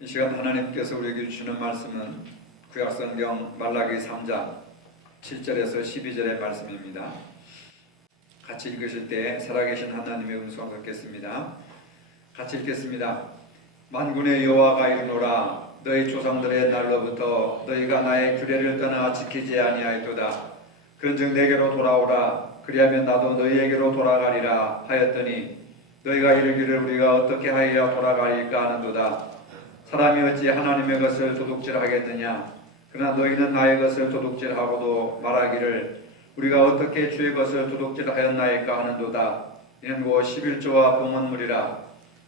이 시간 하나님께서 우리에게 주시는 말씀은 구약성경 말라기 3장 7절에서 12절의 말씀입니다. 같이 읽으실 때 살아계신 하나님의 음성을 듣겠습니다. 같이 읽겠습니다. 만군의 여호와가 이르노라. 너희 조상들의 날로부터 너희가 나의 규례를 떠나 지키지 아니하였도다. 그런즉 내게로 돌아오라. 그리하면 나도 너희에게로 돌아가리라 하였더니 너희가 이르기를 우리가 어떻게 하여야 돌아가리까 하는도다. 사람이 어찌 하나님의 것을 도둑질하겠느냐. 그러나 너희는 나의 것을 도둑질하고도 말하기를 우리가 어떻게 주의 것을 도둑질하였나이까 하는도다. 이는 곧 11조와 봉헌물이라.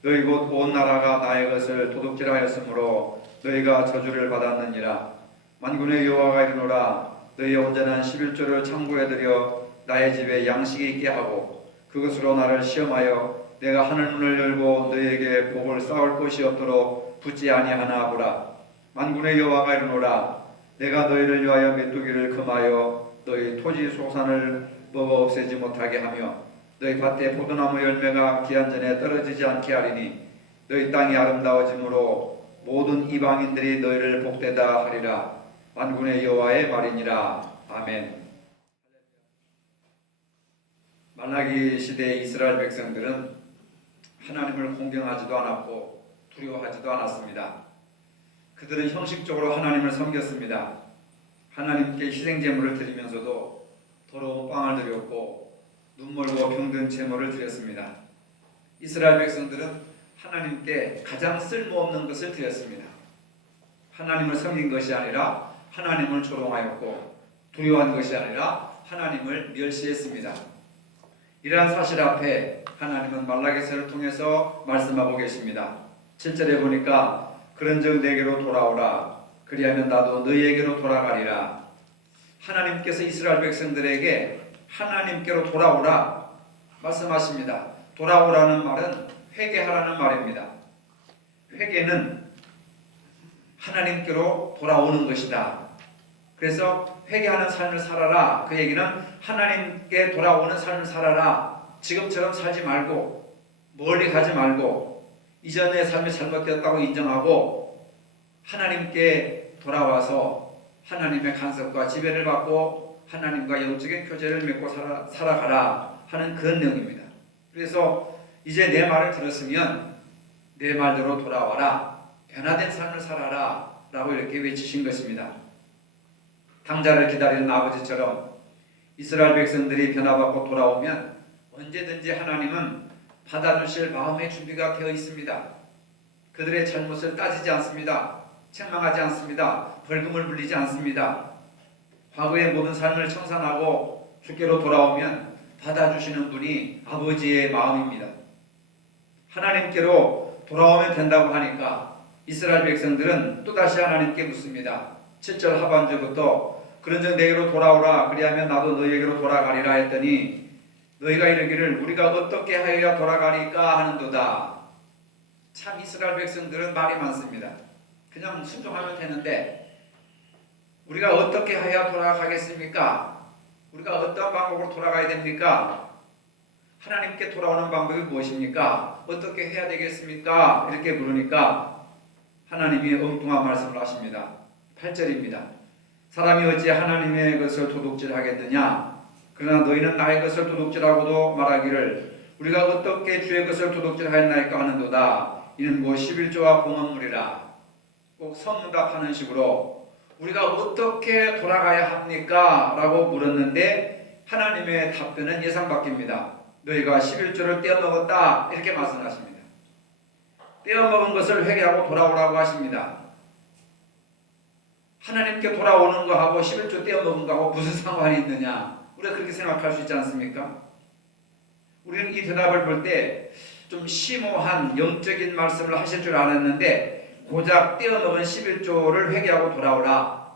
너희 곧 온 나라가 나의 것을 도둑질하였으므로 너희가 저주를 받았느니라. 만군의 여호와가 이르노라. 너희 온전한 11조를 창고에 들여 나의 집에 양식이 있게 하고 그것으로 나를 시험하여 내가 하늘 문을 열고 너희에게 복을 쌓을 것이 없도록 붙지 아니하나 보라. 만군의 여호와가 이르노라. 내가 너희를 위하여 메뚜기를 금하여 너희 토지 소산을 먹어 없애지 못하게 하며 너희 밭에 포도나무 열매가 기한 전에 떨어지지 않게 하리니 너희 땅이 아름다워짐으로 모든 이방인들이 너희를 복되다 하리라. 만군의 여호와의 말이니라. 아멘. 말라기 시대의 이스라엘 백성들은 하나님을 공경하지도 않았고 두려워하지도 않았습니다. 그들은 형식적으로 하나님을 섬겼습니다. 하나님께 희생제물을 드리면서도 더러운 빵을 드렸고 눈물과 병든 제물을 드렸습니다. 이스라엘 백성들은 하나님께 가장 쓸모없는 것을 드렸습니다. 하나님을 섬긴 것이 아니라 하나님을 조롱하였고 두려워한 것이 아니라 하나님을 멸시했습니다. 이러한 사실 앞에 하나님은 말라기서를 통해서 말씀하고 계십니다. 7절에 보니까 그런즉 내게로 돌아오라. 그리하면 나도 너희에게로 돌아가리라. 하나님께서 이스라엘 백성들에게 하나님께로 돌아오라 말씀하십니다. 돌아오라는 말은 회개하라는 말입니다. 회개는 하나님께로 돌아오는 것이다. 그래서 회개하는 삶을 살아라. 그 얘기는 하나님께 돌아오는 삶을 살아라. 지금처럼 살지 말고 멀리 가지 말고 이전의 삶이 잘못되었다고 인정하고 하나님께 돌아와서 하나님의 간섭과 지배를 받고 하나님과 영적인 교제를 맺고 살아가라 하는 그런 내용입니다. 그래서 이제 내 말을 들었으면 내 말대로 돌아와라. 변화된 삶을 살아라 라고 이렇게 외치신 것입니다. 당자를 기다리는 아버지처럼 이스라엘 백성들이 변화받고 돌아오면 언제든지 하나님은 받아주실 마음의 준비가 되어 있습니다. 그들의 잘못을 따지지 않습니다. 책망하지 않습니다. 벌금을 물리지 않습니다. 과거의 모든 삶을 청산하고 주께로 돌아오면 받아주시는 분이 아버지의 마음입니다. 하나님께로 돌아오면 된다고 하니까 이스라엘 백성들은 또다시 하나님께 묻습니다. 7절 하반절부터 그런즉 내게로 돌아오라. 그리하면 나도 너희에게로 돌아가리라 했더니 너희가 이르기를 우리가 어떻게 하여야 돌아가리까 하는도다. 참 이스라엘 백성들은 말이 많습니다. 그냥 순종하면 되는데 우리가 어떻게 하여야 돌아가겠습니까? 우리가 어떤 방법으로 돌아가야 됩니까? 하나님께 돌아오는 방법이 무엇입니까? 어떻게 해야 되겠습니까? 이렇게 물으니까 하나님이 엉뚱한 말씀을 하십니다. 8절입니다. 사람이 어찌 하나님의 것을 도둑질하겠느냐? 그러나 너희는 나의 것을 도둑질하고도 말하기를 우리가 어떻게 주의 것을 도둑질하였나이까 하는도다. 이는 곧 11조와 봉헌물이라. 꼭 성문답하는 식으로 우리가 어떻게 돌아가야 합니까? 라고 물었는데 하나님의 답변은 예상 밖입니다. 너희가 11조를 떼어먹었다 이렇게 말씀하십니다. 떼어먹은 것을 회개하고 돌아오라고 하십니다. 하나님께 돌아오는 거하고 11조 떼어먹은 거하고 무슨 상관이 있느냐? 우리가 그렇게 생각할 수 있지 않습니까? 우리는 이 대답을 볼 때 좀 심오한 영적인 말씀을 하실 줄 알았는데 고작 떼어먹은 11조를 회개하고 돌아오라.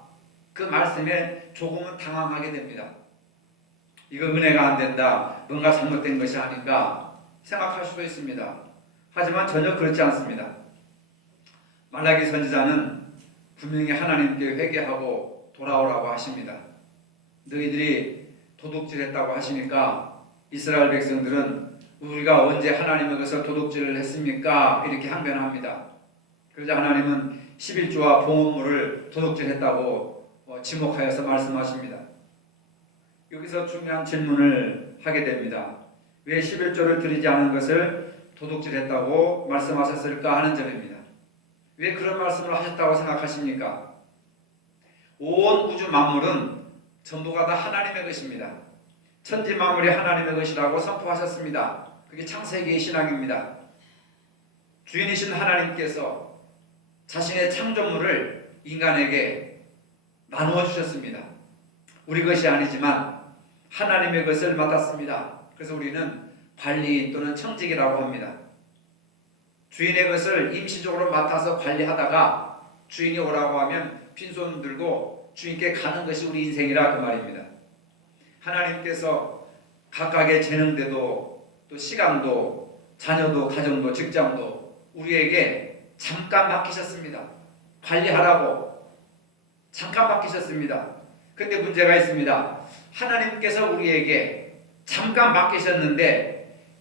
그 말씀에 조금은 당황하게 됩니다. 이거 은혜가 안 된다. 뭔가 잘못된 것이 아닌가 생각할 수도 있습니다. 하지만 전혀 그렇지 않습니다. 말라기 선지자는 분명히 하나님께 회개하고 돌아오라고 하십니다. 너희들이 도둑질했다고 하시니까 이스라엘 백성들은 우리가 언제 하나님의 것을 도둑질을 했습니까? 이렇게 항변합니다. 그러자 하나님은 11조와 봉헌물을 도둑질했다고 지목하여서 말씀하십니다. 여기서 중요한 질문을 하게 됩니다. 왜 11조를 드리지 않은 것을 도둑질했다고 말씀하셨을까 하는 점입니다. 왜 그런 말씀을 하셨다고 생각하십니까? 온 우주 만물은 전부가 다 하나님의 것입니다. 천지 만물이 하나님의 것이라고 선포하셨습니다. 그게 창세기의 신앙입니다. 주인이신 하나님께서 자신의 창조물을 인간에게 나누어 주셨습니다. 우리 것이 아니지만 하나님의 것을 맡았습니다. 그래서 우리는 관리 또는 청직이라고 합니다. 주인의 것을 임시적으로 맡아서 관리하다가 주인이 오라고 하면 빈손 들고 주인께 가는 것이 우리 인생이라 그 말입니다. 하나님께서 각각의 재능대도 또 시간도 자녀도 가정도 직장도 우리에게 잠깐 맡기셨습니다. 관리하라고 잠깐 맡기셨습니다. 근데 문제가 있습니다. 하나님께서 우리에게 잠깐 맡기셨는데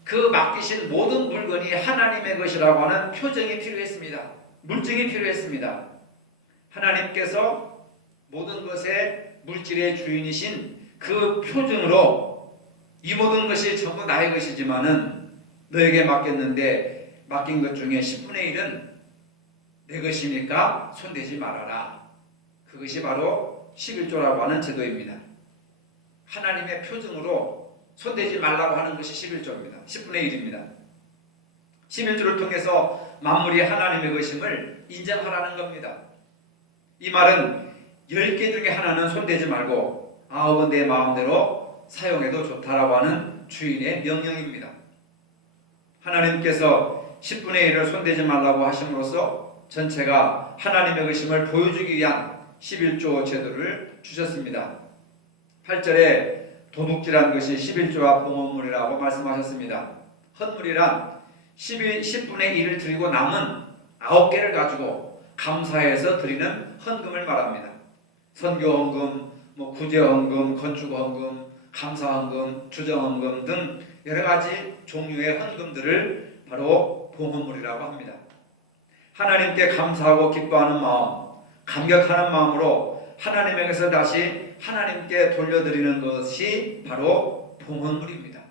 그 맡기신 모든 물건이 하나님의 것이라고 하는 표정이 필요했습니다. 물증이 필요했습니다. 하나님께서 모든 것의 물질의 주인이신 그 표준으로 이 모든 것이 전부 나의 것이지만은 너에게 맡겼는데 맡긴 것 중에 10분의 1은 내 것이니까 손대지 말아라. 그것이 바로 11조라고 하는 제도입니다. 하나님의 표준으로 손대지 말라고 하는 것이 11조입니다. 10분의 1입니다. 11조를 통해서 만물이 하나님의 것임을 인정하라는 겁니다. 이 말은 10개 중에 하나는 손대지 말고 9은 내 마음대로 사용해도 좋다라고 하는 주인의 명령입니다. 하나님께서 10분의 1을 손대지 말라고 하심으로써 전체가 하나님의 것임을 보여주기 위한 11조 제도를 주셨습니다. 8절에 도둑질한 것이 11조와 봉헌물이라고 말씀하셨습니다. 헌물이란 10분의 1을 드리고 남은 9개를 가지고 감사해서 드리는 헌금을 말합니다. 선교헌금, 구제헌금, 건축헌금, 감사헌금, 주정헌금 등 여러 가지 종류의 헌금들을 바로 봉헌물이라고 합니다. 하나님께 감사하고 기뻐하는 마음, 감격하는 마음으로 하나님에게서 다시 하나님께 돌려드리는 것이 바로 봉헌물입니다.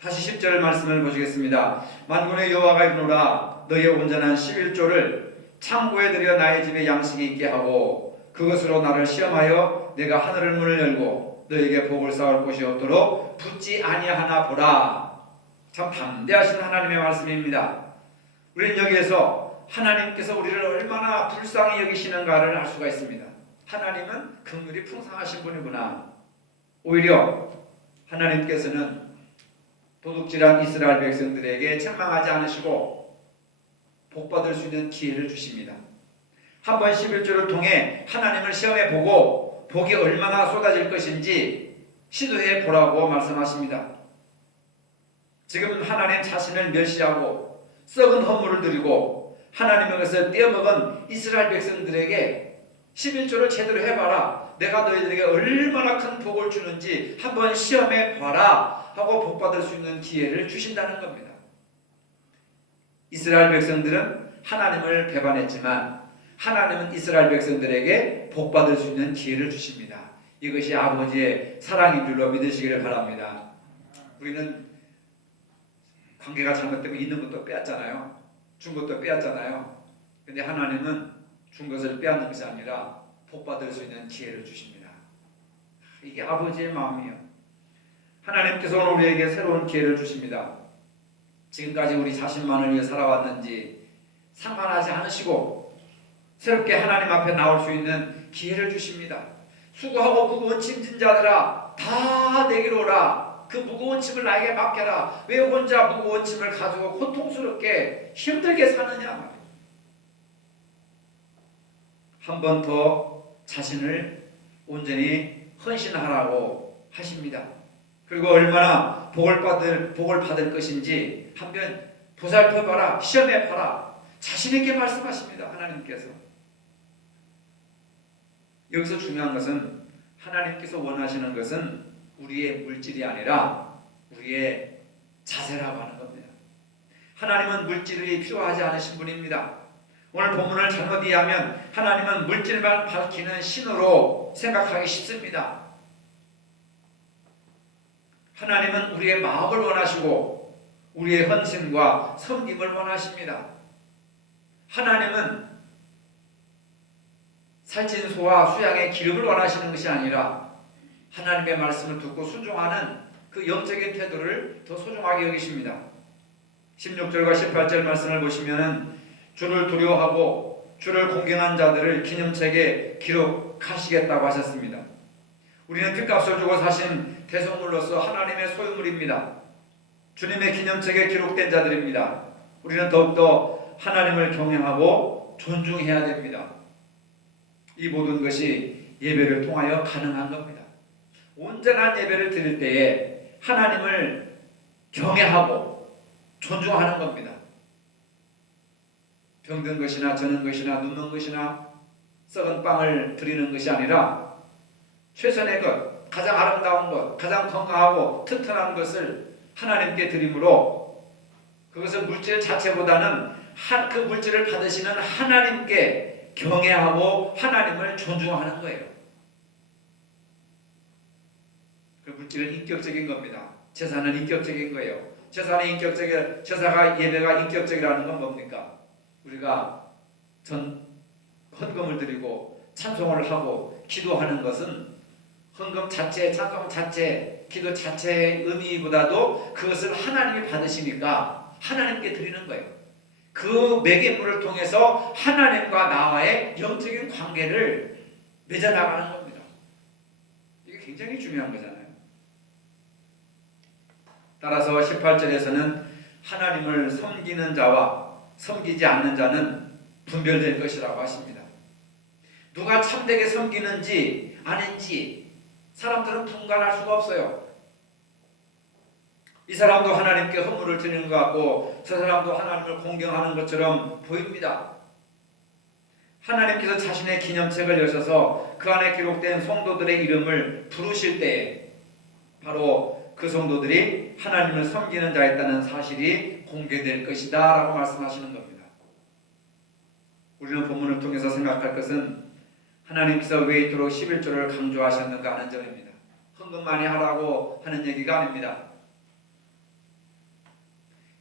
다시 10절 말씀을 보시겠습니다. 만군의 여호와가 이르노라 너의 온전한 11조를 창고에 들여 나의 집에 양식이 있게 하고 그것으로 나를 시험하여 내가 하늘을 문을 열고 너에게 복을 쌓을 곳이 없도록 붙지 아니하나 보라. 참 담대하신 하나님의 말씀입니다. 우리는 여기에서 하나님께서 우리를 얼마나 불쌍히 여기시는가를 알 수가 있습니다. 하나님은 긍휼이 풍성하신 분이구나. 오히려 하나님께서는 도둑질한 이스라엘 백성들에게 책망하지 않으시고 복받을 수 있는 기회를 주십니다. 한번 11조를 통해 하나님을 시험해 보고 복이 얼마나 쏟아질 것인지 시도해 보라고 말씀하십니다. 지금 하나님 자신을 멸시하고 썩은 헌물을 드리고 하나님의 것을 떼어먹은 이스라엘 백성들에게 11조를 제대로 해봐라. 내가 너희들에게 얼마나 큰 복을 주는지 한번 시험해 봐라 하고 복받을 수 있는 기회를 주신다는 겁니다. 이스라엘 백성들은 하나님을 배반했지만 하나님은 이스라엘 백성들에게 복받을 수 있는 기회를 주십니다. 이것이 아버지의 사랑인 줄로 믿으시기를 바랍니다. 우리는 관계가 잘못되면 있는 것도 빼앗잖아요. 준 것도 빼앗잖아요. 근데 하나님은 준 것을 빼앗는 것이 아니라 복받을 수 있는 기회를 주십니다. 이게 아버지의 마음이에요. 하나님께서 오늘 우리에게 새로운 기회를 주십니다. 지금까지 우리 자신만을 위해 살아왔는지 상관하지 않으시고 새롭게 하나님 앞에 나올 수 있는 기회를 주십니다. 수고하고 무거운 짐진 자들아 다 내게로 오라. 그 무거운 짐을 나에게 맡겨라. 왜 혼자 무거운 짐을 가지고 고통스럽게 힘들게 사느냐. 한 번 더 자신을 온전히 헌신하라고 하십니다. 그리고 얼마나 복을 받을 것인지 한번 보살펴봐라. 시험해봐라. 자신 있게 말씀하십니다. 하나님께서. 여기서 중요한 것은 하나님께서 원하시는 것은 우리의 물질이 아니라 우리의 자세라고 하는 겁니다. 하나님은 물질이 필요하지 않으신 분입니다. 오늘 본문을 잘못 이해하면 하나님은 물질만 밝히는 신으로 생각하기 쉽습니다. 하나님은 우리의 마음을 원하시고 우리의 헌신과 섬김을 원하십니다. 하나님은 살찐 소와 수양의 기름을 원하시는 것이 아니라 하나님의 말씀을 듣고 순종하는 그 영적인 태도를 더 소중하게 여기십니다. 16절과 18절 말씀을 보시면 주를 두려워하고 주를 공경한 자들을 기념책에 기록하시겠다고 하셨습니다. 우리는 핏값을 주고 사신 대속물로서 하나님의 소유물입니다. 주님의 기념책에 기록된 자들입니다. 우리는 더욱더 하나님을 경외하고 존중해야 됩니다. 이 모든 것이 예배를 통하여 가능한 겁니다. 온전한 예배를 드릴 때에 하나님을 경외하고 존중하는 겁니다. 병든 것이나 저는 것이나 눕는 것이나 썩은 빵을 드리는 것이 아니라 최선의 것, 가장 아름다운 것, 가장 건강하고 튼튼한 것을 하나님께 드림으로 그것은 물질 자체보다는 그 물질을 받으시는 하나님께 경외하고 하나님을 존중하는 거예요. 그 물질은 인격적인 겁니다. 제사는 인격적인 거예요. 제사가 예배가 인격적이라는 건 뭡니까? 우리가 헌금을 드리고 찬송을 하고 기도하는 것은 헌금 자체, 찬송 자체, 기도 자체의 의미보다도 그것을 하나님이 받으시니까 하나님께 드리는 거예요. 그 매개물을 통해서 하나님과 나와의 영적인 관계를 맺어나가는 겁니다. 이게 굉장히 중요한 거잖아요. 따라서 18절에서는 하나님을 섬기는 자와 섬기지 않는 자는 분별될 것이라고 하십니다. 누가 참되게 섬기는지 아닌지 사람들은 분간할 수가 없어요. 이 사람도 하나님께 헌물을 드리는 것 같고 저 사람도 하나님을 공경하는 것처럼 보입니다. 하나님께서 자신의 기념책을 여셔서 그 안에 기록된 성도들의 이름을 부르실 때에 바로 그 성도들이 하나님을 섬기는 자였다는 사실이 공개될 것이다 라고 말씀하시는 겁니다. 우리는 본문을 통해서 생각할 것은 하나님께서 왜 이토록 11조를 강조하셨는가 하는 점입니다. 헌금 많이 하라고 하는 얘기가 아닙니다.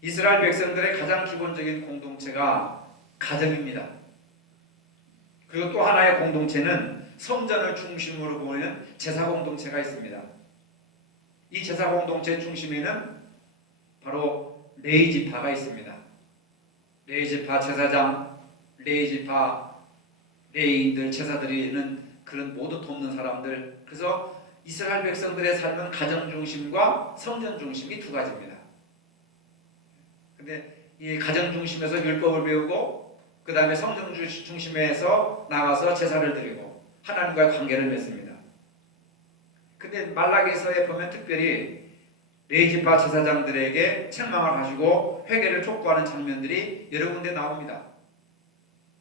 이스라엘 백성들의 가장 기본적인 공동체가 가정입니다. 그리고 또 하나의 공동체는 성전을 중심으로 보이는 제사 공동체가 있습니다. 이 제사 공동체 중심에는 바로 레위지파가 있습니다. 레위지파 제사장, 레위지파 레위인들, 제사드리는 그런 모두 돕는 사람들. 그래서 이스라엘 백성들의 삶은 가정 중심과 성전 중심이 두 가지입니다. 근데 이 가정 중심에서 율법을 배우고 그 다음에 성전 중심에서 나가서 제사를 드리고 하나님과의 관계를 맺습니다. 근데 말라기서에 보면 특별히 레위지파 제사장들에게 책망을 하시고 회개를 촉구하는 장면들이 여러 군데 나옵니다.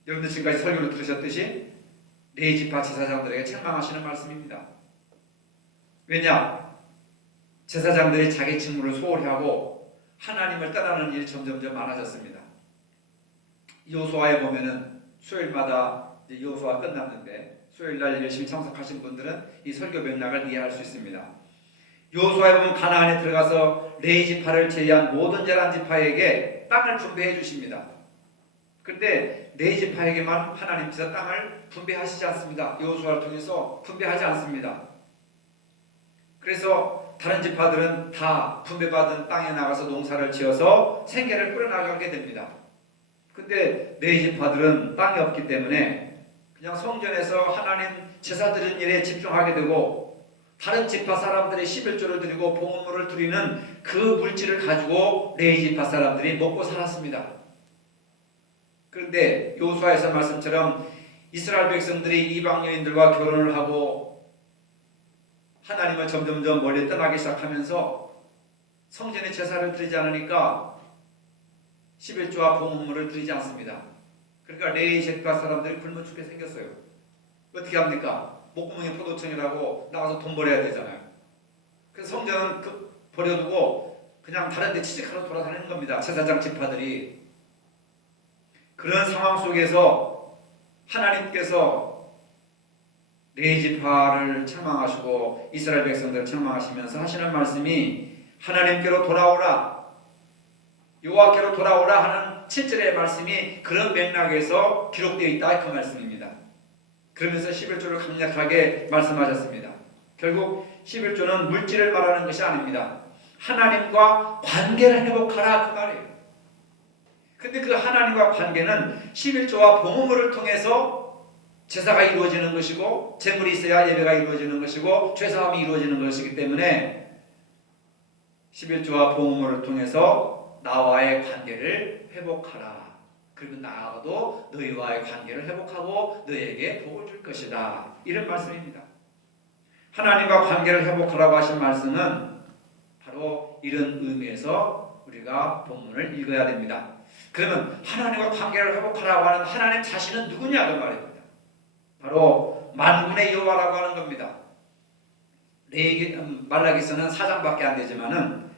여러분들 지금까지 설교를 들으셨듯이 레위지파 제사장들에게 책망하시는 말씀입니다. 왜냐? 제사장들이 자기 직무를 소홀히 하고 하나님을 떠나는 일이 점점점 많아졌습니다. 여호수아에 보면은 수요일마다 여호수아 끝났는데 수요일날 열심히 참석하신 분들은 이 설교 맥락을 이해할 수 있습니다. 여호수아에 보면 가나안에 들어가서 레위지파를 제외한 모든 제사장 지파에게 땅을 분배해 주십니다. 그런데 레위지파에게만 하나님께서 땅을 분배하시지 않습니다. 여호수아를 통해서 분배하지 않습니다. 그래서 다른 지파들은 다 분배받은 땅에 나가서 농사를 지어서 생계를 꾸려나가게 됩니다. 근데 레위지파들은 땅이 없기 때문에 그냥 성전에서 하나님 제사 드리는 일에 집중하게 되고 다른 지파 사람들이 11조를 드리고 봉헌물을 드리는 그 물질을 가지고 레위지파 사람들이 먹고 살았습니다. 그런데 여호수아에서 말씀처럼 이스라엘 백성들이 이방 여인들과 결혼을 하고 하나님을 점점점 멀리 떠나기 시작하면서 성전에 제사를 드리지 않으니까 11조와 봉헌물을 드리지 않습니다. 그러니까 레위지파 사람들이 굶어 죽게 생겼어요. 어떻게 합니까? 목구멍에 포도청이라고 나가서 돈 벌어야 되잖아요. 그래서 성전은 버려두고 그냥 다른 데 취직하러 돌아다니는 겁니다. 제사장 지파들이. 그런 상황 속에서 하나님께서 네 지파를 책망하시고 이스라엘 백성들을 책망하시면서 하시는 말씀이 하나님께로 돌아오라, 여호와께로 돌아오라 하는 7절의 말씀이 그런 맥락에서 기록되어 있다, 그 말씀입니다. 그러면서 11조를 강력하게 말씀하셨습니다. 결국 11조는 물질을 말하는 것이 아닙니다. 하나님과 관계를 회복하라, 그 말이에요. 근데 그 하나님과 관계는 11조와 봉헌물을 통해서 제사가 이루어지는 것이고, 제물이 있어야 예배가 이루어지는 것이고, 죄사함이 이루어지는 것이기 때문에 11조와 봉헌물을 통해서 나와의 관계를 회복하라. 그리고 나아가도 너희와의 관계를 회복하고 너희에게 복을 줄 것이다, 이런 말씀입니다. 하나님과 관계를 회복하라고 하신 말씀은 바로 이런 의미에서 우리가 본문을 읽어야 됩니다. 그러면 하나님과 관계를 회복하라고 하는 하나님 자신은 누구냐, 그 말입니다. 바로 만군의 여호와라고 하는 겁니다. 말라기서는 4장밖에 안 되지만은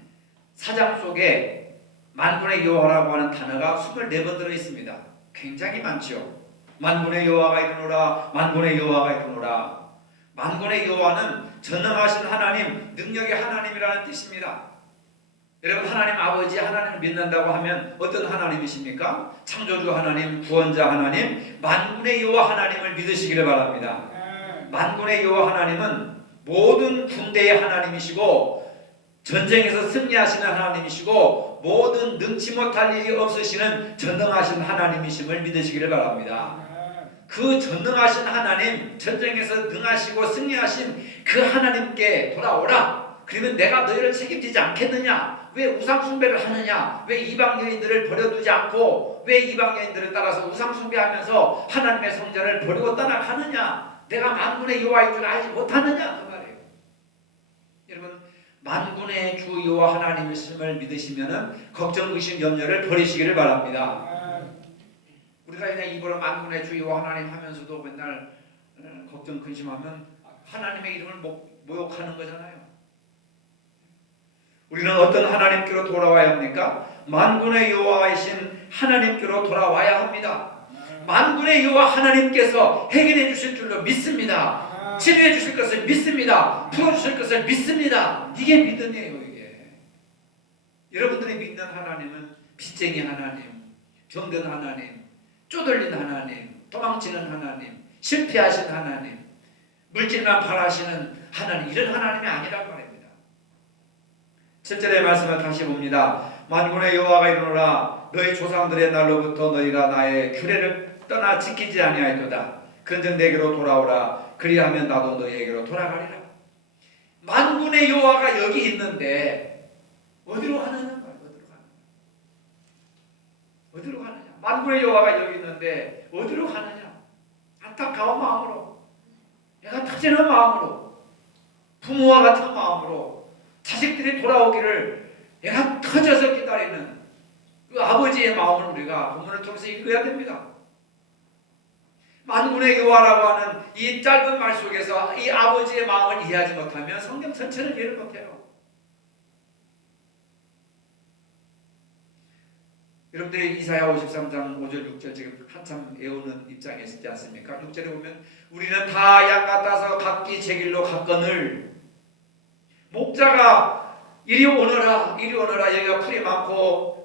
4장 속에 만군의 여호와라고 하는 단어가 24번 들어있습니다. 굉장히 많죠. 만군의 여호와가 이르노라, 만군의 여호와가 이르노라. 만군의 여호와는 전능하신 하나님, 능력의 하나님이라는 뜻입니다. 여러분, 하나님 아버지 하나님을 믿는다고 하면 어떤 하나님이십니까? 창조주 하나님, 구원자 하나님, 만군의 여호와 하나님을 믿으시기를 바랍니다. 만군의 여호와 하나님은 모든 군대의 하나님이시고 전쟁에서 승리하시는 하나님이시고 모든 능치 못할 일이 없으시는 전능하신 하나님이심을 믿으시기를 바랍니다. 그 전능하신 하나님, 전쟁에서 능하시고 승리하신 그 하나님께 돌아오라. 그러면 내가 너희를 책임지지 않겠느냐? 왜 우상 숭배를 하느냐? 왜 이방 여인들을 버려두지 않고 왜 이방 여인들을 따라서 우상 숭배하면서 하나님의 성전을 버리고 떠나가느냐? 내가 만군의 여호와인 줄 알지 못하느냐, 그 말이에요. 여러분, 만군의 주 여호와 하나님이심을 믿으시면은 걱정, 의심, 염려를 버리시기를 바랍니다. 우리가 그냥 입으로 만군의 주 여호와 하나님 하면서도 맨날 걱정, 근심하면 하나님의 이름을 모욕하는 거잖아요. 우리는 어떤 하나님께로 돌아와야 합니까? 만군의 여호와이신 하나님께로 돌아와야 합니다. 만군의 여호와 하나님께서 해결해 주실 줄로 믿습니다. 치료해 주실 것을 믿습니다. 풀어주실 것을 믿습니다. 이게 믿음이에요. 이게 여러분들이 믿는 하나님은 빚쟁이 하나님, 병든 하나님, 쪼들린 하나님, 도망치는 하나님, 실패하신 하나님, 물질만 바라시는 하나님, 이런 하나님이 아니란 말입니다. 7절의 말씀을 다시 봅니다. 만군의 여호와가 이르노라, 너희 조상들의 날로부터 너희가 나의 규례를 떠나 지키지 아니하였도다. 그런즉 내게로 돌아오라. 그리하면 나도 너희에게로 돌아가리라. 만군의 여호와가 여기 있는데 어디로 가느냐? 어디로 가느냐? 만군의 여호와가 여기 있는데 어디로 가느냐? 안타까운 마음으로, 내가 터지는 마음으로, 부모와 같은 마음으로 자식들이 돌아오기를 내가 터져서 기다리는 그 아버지의 마음을 우리가 본문을 통해서 읽어야 됩니다. 만군의 여호와라고 하는 이 짧은 말 속에서 이 아버지의 마음을 이해하지 못하면 성경 전체를 이해를 못해요. 여러분들이 이사야 53장 5절 6절 지금 한참 외우는 입장에 있지 않습니까? 6절에 보면 우리는 다 양 같아서 각기 제 길로 갔거늘 목자가 이리 오너라, 이리 오너라, 여기가 풀이 많고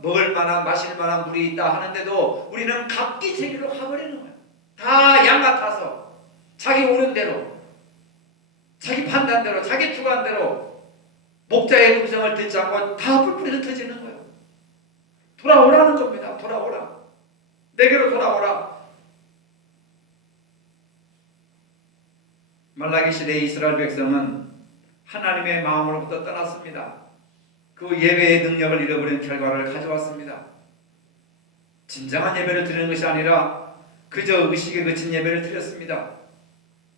먹을 만한 마실 만한 물이 있다 하는데도 우리는 각기 제 길로 가버리는 거예요. 다 양 같아서 자기 오는 대로, 자기 판단대로, 자기 주관대로 목자의 음성을 듣지 않고 다 뿔뿔이 흩어지는 거예요. 돌아오라는 겁니다. 돌아오라. 내게로 돌아오라. 말라기 시대 이스라엘 백성은 하나님의 마음으로부터 떠났습니다. 그 예배의 능력을 잃어버린 결과를 가져왔습니다. 진정한 예배를 드리는 것이 아니라 그저 의식에 그친 예배를 드렸습니다.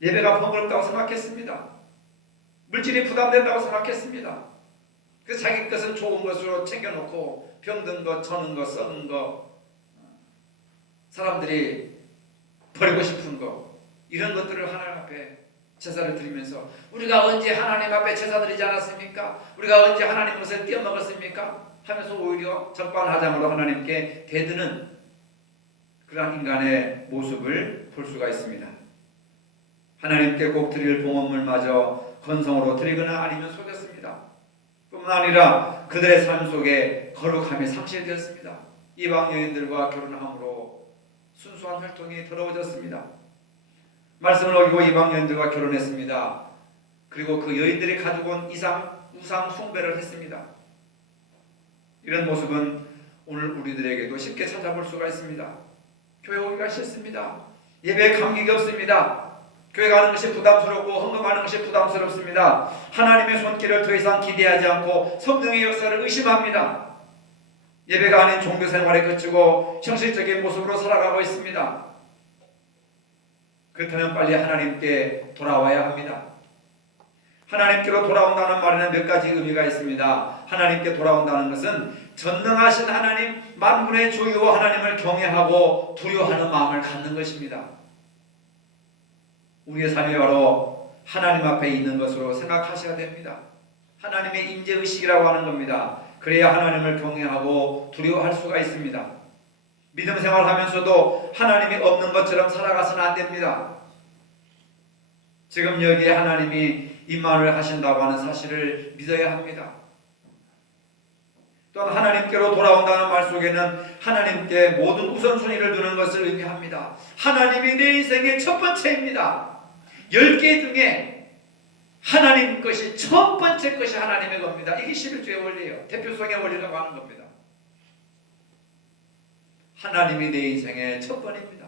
예배가 번거롭다고 생각했습니다. 물질이 부담된다고 생각했습니다. 그래서 자기 것은 좋은 것으로 챙겨놓고 병든 것, 저는 것, 썩은 것, 사람들이 버리고 싶은 것, 이런 것들을 하나님 앞에 제사를 드리면서 우리가 언제 하나님 앞에 제사 드리지 않았습니까? 우리가 언제 하나님 것을 떼어먹었습니까? 하면서 오히려 적반하장으로 하나님께 대드는 그러한 인간의 모습을 볼 수가 있습니다. 하나님께 꼭 드릴 봉헌물마저 건성으로 드리거나 아니면 속였습니다. 뿐만 아니라 그들의 삶 속에 거룩함이 상실되었습니다. 이방 여인들과 결혼함으로 순수한 활동이 더러워졌습니다. 말씀을 어기고 이방 여인들과 결혼했습니다. 그리고 그 여인들이 가지고 온 우상 숭배를 했습니다. 이런 모습은 오늘 우리들에게도 쉽게 찾아볼 수가 있습니다. 교회 오기가 싫습니다. 예배에 감격이 없습니다. 교회 가는 것이 부담스럽고 헌금하는 것이 부담스럽습니다. 하나님의 손길을 더 이상 기대하지 않고 성령의 역사를 의심합니다. 예배가 아닌 종교생활에 그치고 형식적인 모습으로 살아가고 있습니다. 그렇다면 빨리 하나님께 돌아와야 합니다. 하나님께로 돌아온다는 말에는 몇 가지 의미가 있습니다. 하나님께 돌아온다는 것은 전능하신 하나님, 만군의 주요 하나님을 경외하고 두려워하는 마음을 갖는 것입니다. 우리의 삶이 바로 하나님 앞에 있는 것으로 생각하셔야 됩니다. 하나님의 임재의식이라고 하는 겁니다. 그래야 하나님을 경외하고 두려워할 수가 있습니다. 믿음 생활하면서도 하나님이 없는 것처럼 살아가서는 안 됩니다. 지금 여기에 하나님이 임만을 하신다고 하는 사실을 믿어야 합니다. 또한 하나님께로 돌아온다는 말 속에는 하나님께 모든 우선순위를 두는 것을 의미합니다. 하나님이 내 인생의 첫 번째입니다. 10개 중에 하나님 것이 첫 번째 것이 하나님의 겁니다. 이게 11조의 원리예요. 대표성의 원리라고 하는 겁니다. 하나님이 내 인생의 첫 번입니다.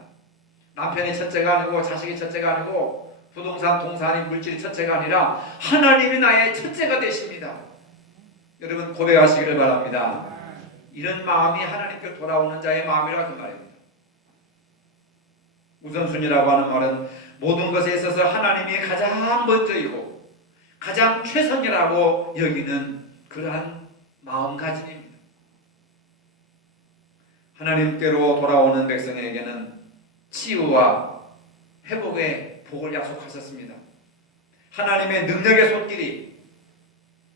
남편이 첫째가 아니고 자식이 첫째가 아니고 부동산, 동산이 물질이 첫째가 아니라 하나님이 나의 첫째가 되십니다. 여러분 고백하시기를 바랍니다. 이런 마음이 하나님께 돌아오는 자의 마음이라 그 말입니다. 우선순위라고 하는 말은 모든 것에 있어서 하나님이 가장 먼저이고 가장 최선이라고 여기는 그러한 마음가짐입니다. 하나님께로 돌아오는 백성에게는 치유와 회복의 복을 약속하셨습니다. 하나님의 능력의 손길이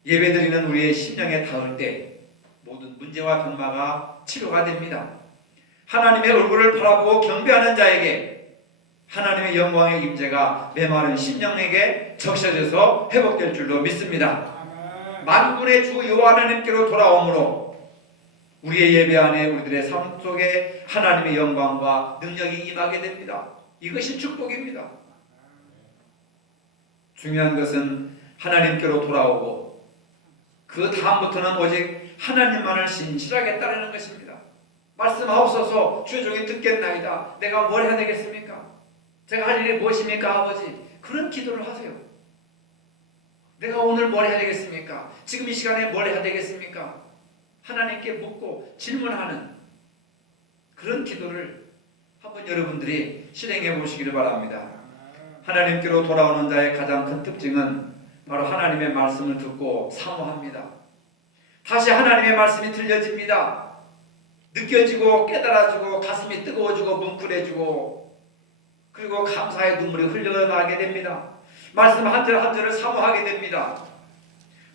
예배드리는 우리의 심령에 닿을 때 모든 문제와 병마가 치료가 됩니다. 하나님의 얼굴을 바라보고 경배하는 자에게 하나님의 영광의 임재가 메마른 심령에게 적셔져서 회복될 줄로 믿습니다. 만군의 주 여호와 하나님께로 돌아오므로 우리의 예배 안에 우리들의 삶 속에 하나님의 영광과 능력이 임하게 됩니다. 이것이 축복입니다. 중요한 것은 하나님께로 돌아오고 그 다음부터는 오직 하나님만을 신실하게 따르는 것입니다. 말씀하옵소서 주종이 듣겠나이다. 내가 뭘 해야 되겠습니까? 제가 할 일이 무엇입니까 아버지? 그런 기도를 하세요. 내가 오늘 뭘 해야 되겠습니까? 지금 이 시간에 뭘 해야 되겠습니까? 하나님께 묻고 질문하는 그런 기도를 한번 여러분들이 실행해 보시기를 바랍니다. 하나님께로 돌아오는 자의 가장 큰 특징은 바로 하나님의 말씀을 듣고 사모합니다. 다시 하나님의 말씀이 들려집니다. 느껴지고 깨달아지고 가슴이 뜨거워지고 뭉클해지고 그리고 감사의 눈물이 흘러나게 됩니다. 말씀 한 절 한 절을 사모하게 됩니다.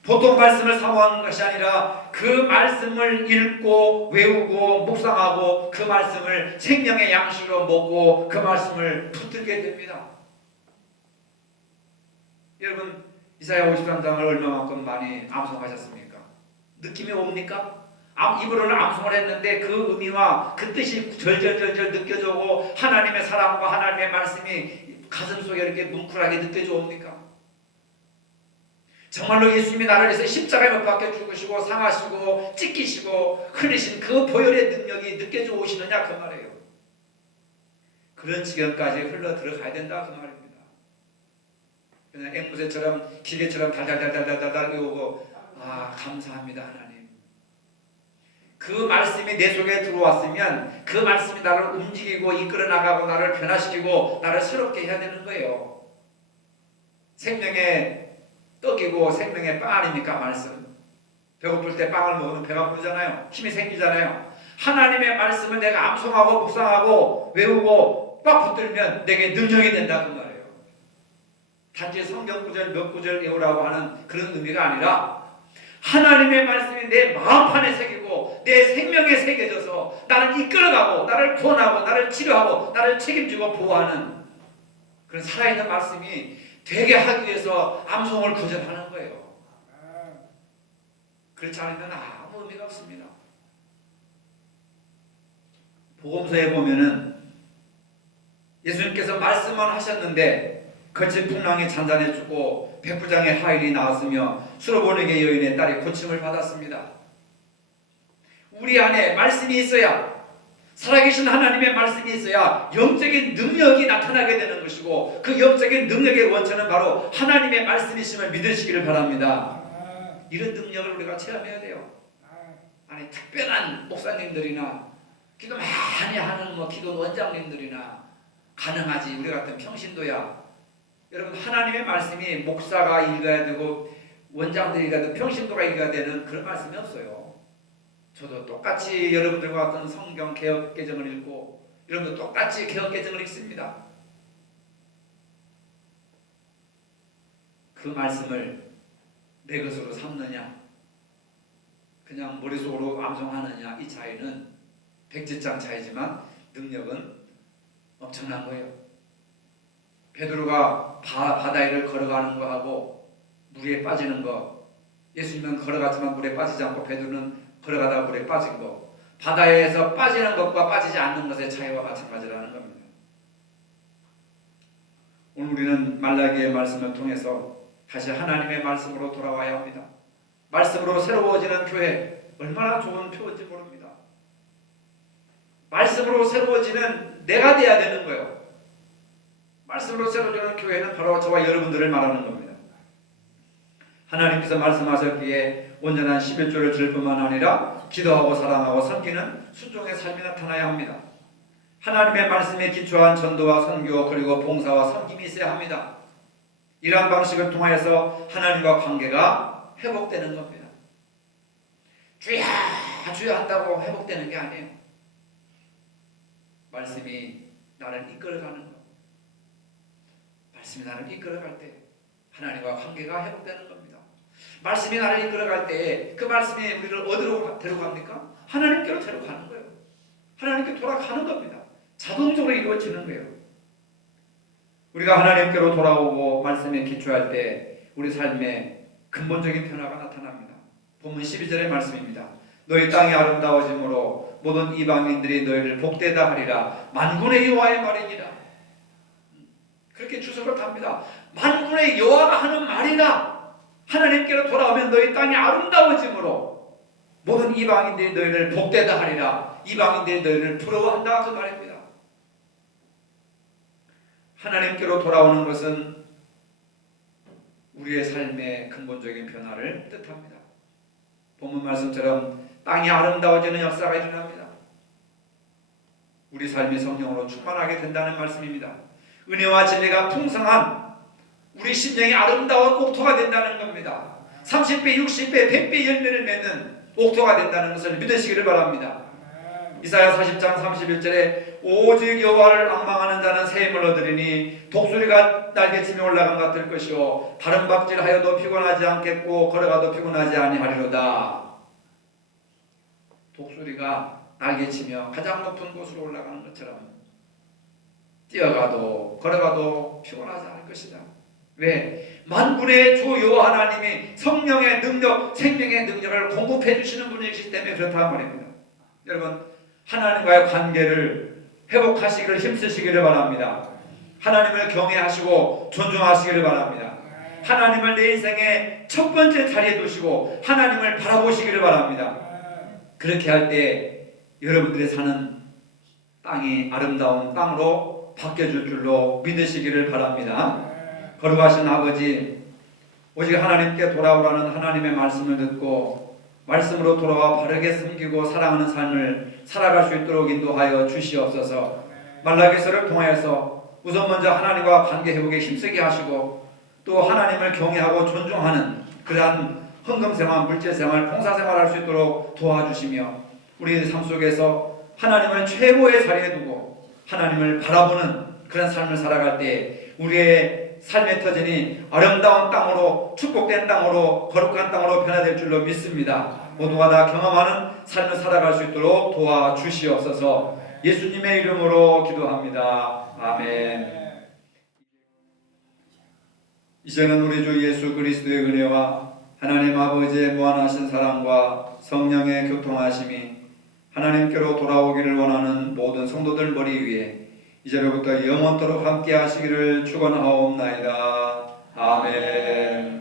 보통 말씀을 사모하는 것이 아니라 그 말씀을 읽고 외우고 묵상하고 그 말씀을 생명의 양식으로 먹고 그 말씀을 붙들게 됩니다. 여러분 이사야 53장을 얼마만큼 많이 암송하셨습니까? 느낌이 옵니까? 입으로는 암송을 했는데 그 의미와 그 뜻이 절절절절 느껴져 오고 하나님의 사랑과 하나님의 말씀이 가슴속에 이렇게 뭉클하게 느껴져 옵니까? 정말로 예수님이 나를 위해서 십자가에 못 박혀 죽으시고 상하시고 찢기시고 흘리신 그 보혈의 능력이 느껴져 오시느냐 그 말이에요. 그런 지경까지 흘러 들어가야 된다 그 말입니다. 그냥 앵무새처럼 기계처럼 달달달달달달 외우고 감사합니다 하나님. 그 말씀이 내 속에 들어왔으면 그 말씀이 나를 움직이고 이끌어 나가고 나를 변화시키고 나를 새롭게 해야 되는 거예요. 생명의 떡이고 생명의 빵 아닙니까 말씀. 배고플 때 빵을 먹으면 배가 부르잖아요. 힘이 생기잖아요. 하나님의 말씀을 내가 암송하고 묵상하고 외우고 빡 붙들면 내게 능력이 된다 그 말이에요. 단지 성경 구절 몇 구절 외우라고 하는 그런 의미가 아니라 하나님의 말씀이 내 마음판에 새기고 내 생명에 새겨져서 나를 이끌어가고 나를 구원하고 나를 치료하고 나를 책임지고 보호하는 그런 살아있는 말씀이 되게 하기 위해서 암송을 거절하는 거예요. 그렇지 않으면 아무 의미가 없습니다. 복음서에 보면은 예수님께서 말씀만 하셨는데 거친 풍랑이 잔잔해지고 백부장의 하인이 나왔으며 수로보내게 여인의 딸이 고침을 받았습니다. 우리 안에 말씀이 있어야, 살아계신 하나님의 말씀이 있어야 영적인 능력이 나타나게 되는 것이고, 그 영적인 능력의 원천은 바로 하나님의 말씀이심을 믿으시기를 바랍니다. 이런 능력을 우리가 체험해야 돼요. 아니, 특별한 목사님들이나 기도 많이 하는 기도 원장님들이나 가능하지. 우리 같은 평신도야. 여러분, 하나님의 말씀이 목사가 읽어야 되고 원장들이 읽어야 되고 평신도가 읽어야 되는 그런 말씀이 없어요. 저도 똑같이 여러분들과 같은 성경 개혁개정을 읽고 여러분도 똑같이 개혁개정을 읽습니다. 그 말씀을 내 것으로 삼느냐 그냥 머릿속으로 암송하느냐, 이 차이는 백지장 차이지만 능력은 엄청난 거예요. 베드로가 바다를 걸어가는 거하고 물에 빠지는 거, 예수님은 걸어갔지만 물에 빠지지 않고 베드로는 걸어가다가 물에 빠진 거, 바다에서 빠지는 것과 빠지지 않는 것의 차이와 마찬가지라는 겁니다. 오늘 우리는 말라기의 말씀을 통해서 다시 하나님의 말씀으로 돌아와야 합니다. 말씀으로 새로워지는 교회, 얼마나 좋은 표인지 모릅니다. 말씀으로 새로워지는 내가 돼야 되는 거예요. 말씀으로 새로워지는 교회는 바로 저와 여러분들을 말하는 겁니다. 하나님께서 말씀하셨기에 온전한 11조를 들을 뿐만 아니라 기도하고 사랑하고 섬기는 순종의 삶이 나타나야 합니다. 하나님의 말씀에 기초한 전도와 선교 그리고 봉사와 섬김이 있어야 합니다. 이러한 방식을 통하여서 하나님과 관계가 회복되는 겁니다. 주야 주야 한다고 회복되는 게 아니에요. 말씀이 나를 이끌어가는 것, 말씀이 나를 이끌어갈 때 하나님과 관계가 회복되는 겁니다. 말씀이 나를 이끌어갈 때 그 말씀이 우리를 어디로 데려갑니까? 하나님께로 데려가는 거예요. 하나님께 돌아가는 겁니다. 자동적으로 이루어지는 거예요. 우리가 하나님께로 돌아오고 말씀에 기초할 때 우리 삶에 근본적인 변화가 나타납니다. 본문 12절의 말씀입니다. 너희 땅이 아름다워짐으로 모든 이방인들이 너희를 복되다 하리라. 만군의 여호와의 말이니라. 그렇게 주석을 답니다. 만군의 여호와가 하는 말이다. 하나님께로 돌아오면 너희 땅이 아름다워짐으로 모든 이방인들이 너희를 복되다 하리라. 이방인들이 너희를 부러워한다, 그 말입니다. 하나님께로 돌아오는 것은 우리의 삶의 근본적인 변화를 뜻합니다. 본문 말씀처럼 땅이 아름다워지는 역사가 일어납니다. 우리 삶이 성령으로 충만하게 된다는 말씀입니다. 은혜와 진리가 풍성한 우리 심령이 아름다운 옥토가 된다는 겁니다. 30배, 60배, 100배 열매를 맺는 옥토가 된다는 것을 믿으시기를 바랍니다. 이사야 40장 31절에 오직 여호와를 앙망하는 자는 새 힘을 얻으리니 독수리가 날개치며 올라간 것 같을 것이요 다른 박질하여도 피곤하지 않겠고 걸어가도 피곤하지 아니하리로다. 독수리가 날개치며 가장 높은 곳으로 올라가는 것처럼 뛰어가도 걸어가도 피곤하지 않을 것이다. 왜? 만군의 주 여호와 하나님이 성령의 능력, 생명의 능력을 공급해 주시는 분이시기 때문에 그렇다는 말입니다. 여러분, 하나님과의 관계를 회복하시기를 힘쓰시기를 바랍니다. 하나님을 경외하시고 존중하시기를 바랍니다. 하나님을 내 인생의 첫 번째 자리에 두시고 하나님을 바라보시기를 바랍니다. 그렇게 할 때 여러분들이 사는 땅이 아름다운 땅으로 바뀌어질 줄로 믿으시기를 바랍니다. 거룩하신 아버지, 오직 하나님께 돌아오라는 하나님의 말씀을 듣고 말씀으로 돌아와 바르게 섬기고 사랑하는 삶을 살아갈 수 있도록 인도하여 주시옵소서. 말라기서를 통하여서 우선 먼저 하나님과 관계 회복에 힘쓰게 하시고 또 하나님을 경외하고 존중하는 그러한 헌금생활, 물질생활, 봉사생활 할 수 있도록 도와주시며 우리 삶 속에서 하나님을 최고의 자리에 두고 하나님을 바라보는 그런 삶을 살아갈 때 우리의 삶의 터전이 아름다운 땅으로, 축복된 땅으로, 거룩한 땅으로 변화될 줄로 믿습니다. 모두가 다 경험하는 삶을 살아갈 수 있도록 도와주시옵소서. 예수님의 이름으로 기도합니다. 아멘. 이제는 우리 주 예수 그리스도의 은혜와 하나님 아버지의 무한하신 사랑과 성령의 교통하심이 하나님께로 돌아오기를 원하는 모든 성도들 머리 위에 이제로부터 영원토록 함께 하시기를 축원하옵나이다. 아멘.